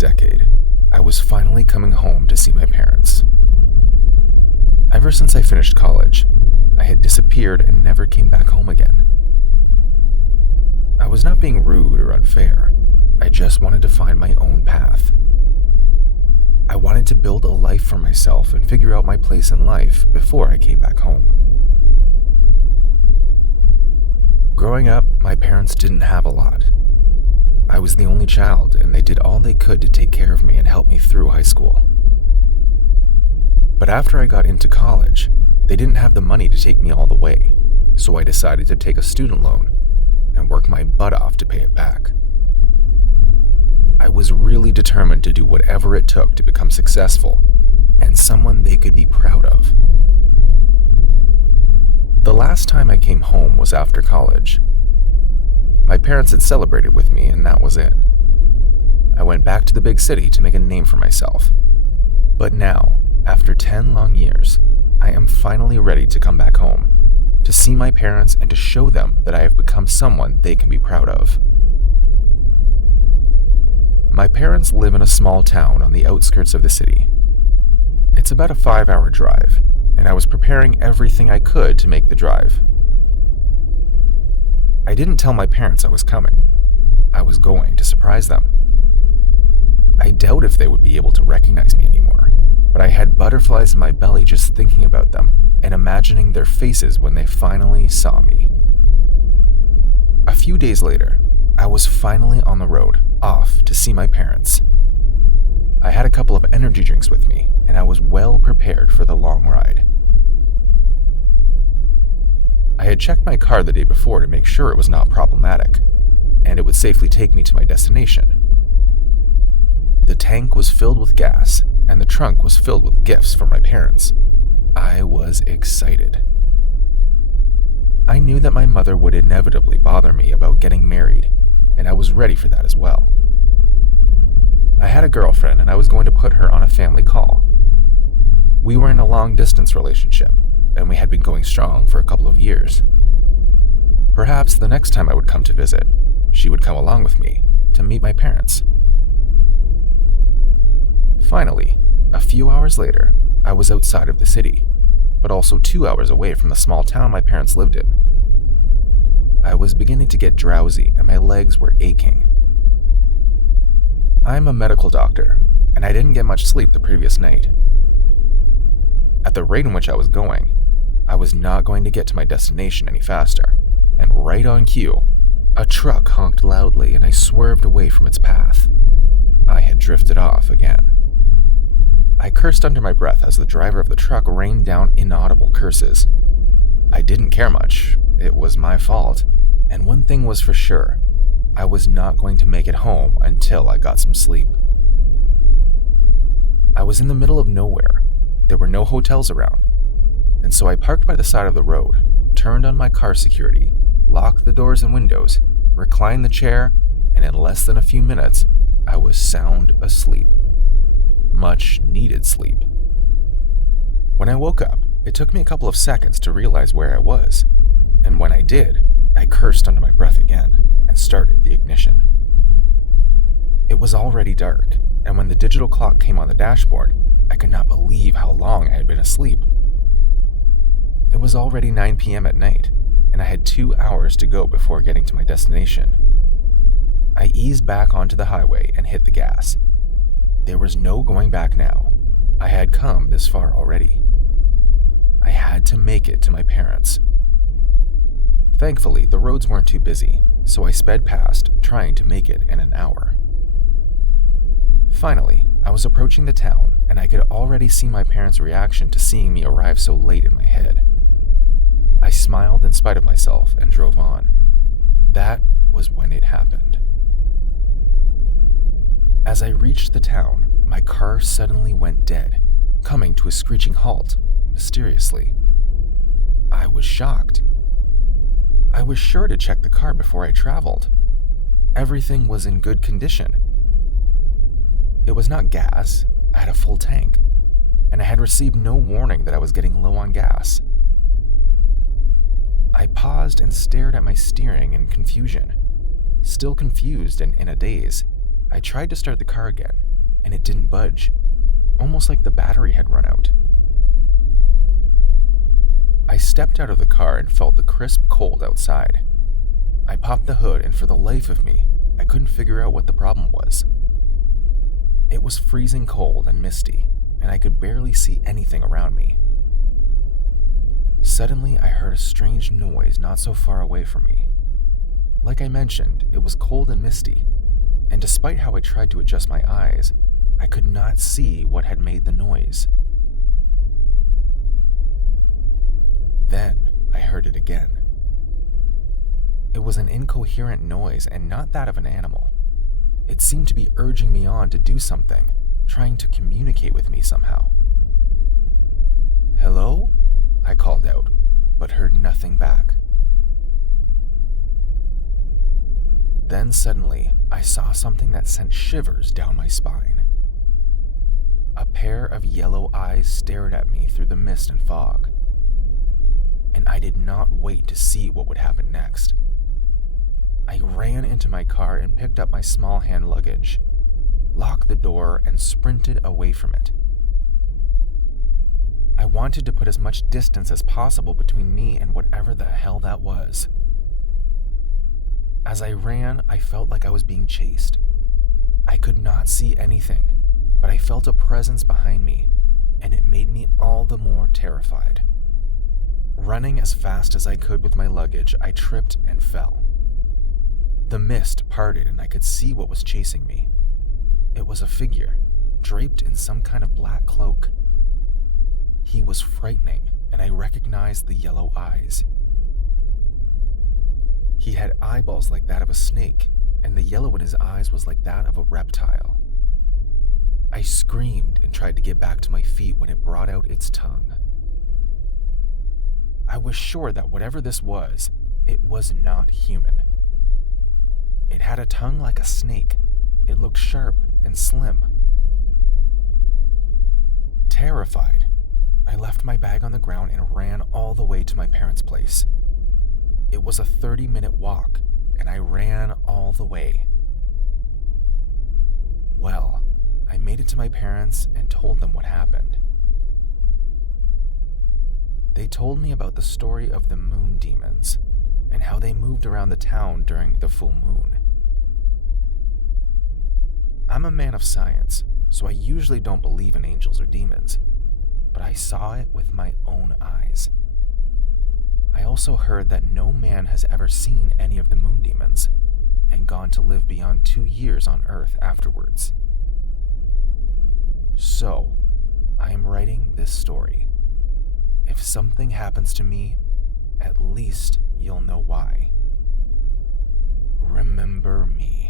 decade, I was finally coming home to see my parents. Ever since I finished college, I had disappeared and never came back home again. I was not being rude or unfair. I just wanted to find my own path. I wanted to build a life for myself and figure out my place in life before I came back home. Growing up, my parents didn't have a lot. I was the only child, and they did all they could to take care of me and help me through high school. But after I got into college, they didn't have the money to take me all the way, so I decided to take a student loan and work my butt off to pay it back. I was really determined to do whatever it took to become successful and someone they could be proud of. The last time I came home was after college. My parents had celebrated with me, and that was it. I went back to the big city to make a name for myself. But now, after 10 long years, I am finally ready to come back home, to see my parents and to show them that I have become someone they can be proud of. My parents live in a small town on the outskirts of the city. It's about a 5-hour drive, and I was preparing everything I could to make the drive. I didn't tell my parents I was coming. I was going to surprise them. I doubt if they would be able to recognize me anymore, but I had butterflies in my belly just thinking about them and imagining their faces when they finally saw me. A few days later, I was finally on the road, off to see my parents. I had a couple of energy drinks with me, and I was well prepared for the long ride. I had checked my car the day before to make sure it was not problematic, and it would safely take me to my destination. The tank was filled with gas, and the trunk was filled with gifts for my parents. I was excited. I knew that my mother would inevitably bother me about getting married, and I was ready for that as well. I had a girlfriend, and I was going to put her on a family call. We were in a long-distance relationship, and we had been going strong for a couple of years. Perhaps the next time I would come to visit, she would come along with me to meet my parents. Finally, a few hours later, I was outside of the city, but also 2 hours away from the small town my parents lived in. I was beginning to get drowsy and my legs were aching. I'm a medical doctor, and I didn't get much sleep the previous night. At the rate in which I was going, I was not going to get to my destination any faster, and right on cue, a truck honked loudly and I swerved away from its path. I had drifted off again. I cursed under my breath as the driver of the truck rained down inaudible curses. I didn't care much. It was my fault. And one thing was for sure. I was not going to make it home until I got some sleep. I was in the middle of nowhere. There were no hotels around. And so I parked by the side of the road, turned on my car security, locked the doors and windows, reclined the chair, and in less than a few minutes, I was sound asleep. Much needed sleep. When I woke up, it took me a couple of seconds to realize where I was, and when I did, I cursed under my breath again and started the ignition. It was already dark, and when the digital clock came on the dashboard, I could not believe how long I had been asleep. It was already 9 p.m. at night, and I had 2 hours to go before getting to my destination. I eased back onto the highway and hit the gas. There was no going back now. I had come this far already. I had to make it to my parents. Thankfully, the roads weren't too busy, so I sped past, trying to make it in an hour. Finally, I was approaching the town, and I could already see my parents' reaction to seeing me arrive so late in my head. I smiled in spite of myself and drove on. That was when it happened. As I reached the town, my car suddenly went dead, coming to a screeching halt, mysteriously. I was shocked. I was sure to check the car before I traveled. Everything was in good condition. It was not gas. I had a full tank, and I had received no warning that I was getting low on gas. I paused and stared at my steering in confusion. Still confused and in a daze, I tried to start the car again, and it didn't budge, almost like the battery had run out. I stepped out of the car and felt the crisp cold outside. I popped the hood, and for the life of me, I couldn't figure out what the problem was. It was freezing cold and misty, and I could barely see anything around me. Suddenly, I heard a strange noise not so far away from me. Like I mentioned, it was cold and misty, and despite how I tried to adjust my eyes, I could not see what had made the noise. Then, I heard it again. It was an incoherent noise and not that of an animal. It seemed to be urging me on to do something, trying to communicate with me somehow. "Hello?" I called out, but heard nothing back. Then suddenly, I saw something that sent shivers down my spine. A pair of yellow eyes stared at me through the mist and fog, and I did not wait to see what would happen next. I ran into my car and picked up my small hand luggage, locked the door, and sprinted away from it. I wanted to put as much distance as possible between me and whatever the hell that was. As I ran, I felt like I was being chased. I could not see anything, but I felt a presence behind me, and it made me all the more terrified. Running as fast as I could with my luggage, I tripped and fell. The mist parted and I could see what was chasing me. It was a figure, draped in some kind of black cloak. He was frightening, and I recognized the yellow eyes. He had eyeballs like that of a snake, and the yellow in his eyes was like that of a reptile. I screamed and tried to get back to my feet when it brought out its tongue. I was sure that whatever this was, it was not human. It had a tongue like a snake. It looked sharp and slim. Terrified, I left my bag on the ground and ran all the way to my parents' place. It was a 30-minute walk, and I ran all the way. Well, I made it to my parents and told them what happened. They told me about the story of the moon demons and how they moved around the town during the full moon. I'm a man of science, so I usually don't believe in angels or demons, but I saw it with my own eyes. I also heard that no man has ever seen any of the moon demons and gone to live beyond 2 years on Earth afterwards. So, I am writing this story. If something happens to me, at least you'll know why. Remember me.